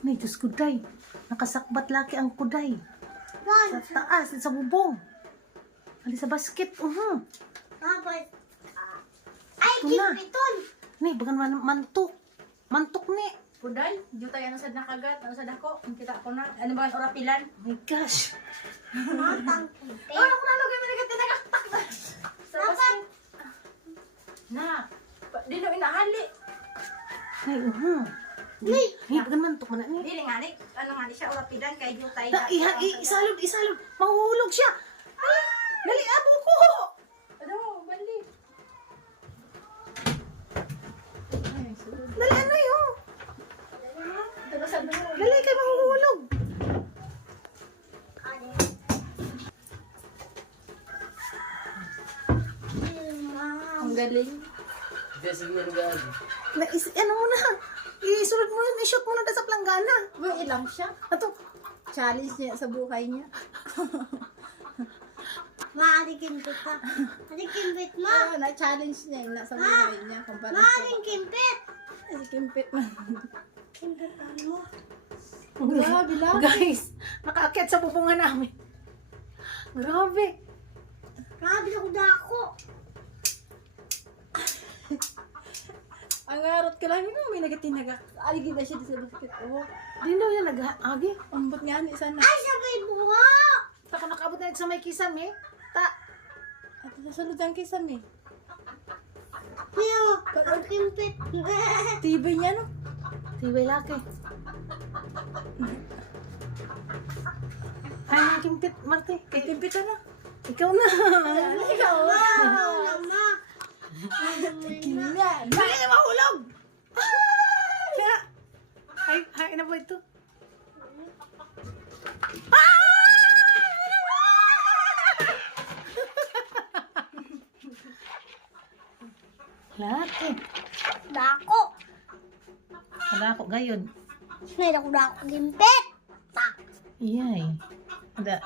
Nay, Diyos kuday. Nakasakbat laki ang kuday. Sa taas, sa bubong. Ali sa basket. Ay, Ito na. kipiton. Nay, bagan mantok. Mantok ni. Kuday, diyo tayo sa nakagat, sa dako. Ang kita ko na. Ano ba ang orapilan? Oh my gosh. Matang kimpit. Ano ko nalagay mo na tinagaktak na. Sa basket. Na. Di na inahali. Nay, Nay, Nay, bagan mantok man na ni. Dili nga ni. Ano nga ni siya orapilan kay diyo tayo. Isalod. Mahuhulog siya. Ay, dali, abo ko. Ano, bali. Ay, sulod. Dali, ano yun? Dalasan mo. Dali, kay mahuhulog. Ang galing. Ano mo na? Isulod mo na, i-shoot mo na sa planggana. May ilang siya. Ato, Challenge niya sa buhay niya. maaring kimpit ka. Maaring kimpit ma. Na-challenge niya yung nasa buhay niya. Kumpara Maaring kimpit. sa kimpit man. Kimpit mo. Grabe lang. guys, nakaakyat sa bubungan namin. Grabe. Grabe ako dako. Ang harot ka lang yun. May nagatinagak. Aligid na siya sa basket. Oh. Di daw yan nag-agi. Ambot nga ni sana. Ay, sabay buha. Tako nakaabot na sa may kisam eh. Ta. At sasunod ang kisam eh. Niyo, ang kimpit. Tibay niya no. Tibay laki. Ay, ang kimpit, Marte. Kimpit ka na. Ikaw na. Ikaw na. Wala ma. Kina. Dali na mahulog. Kaya. Ay, na ba ito? Laki. Dako. Wala ako gayon. May dako kimpit. Tak. Iyay. Ada.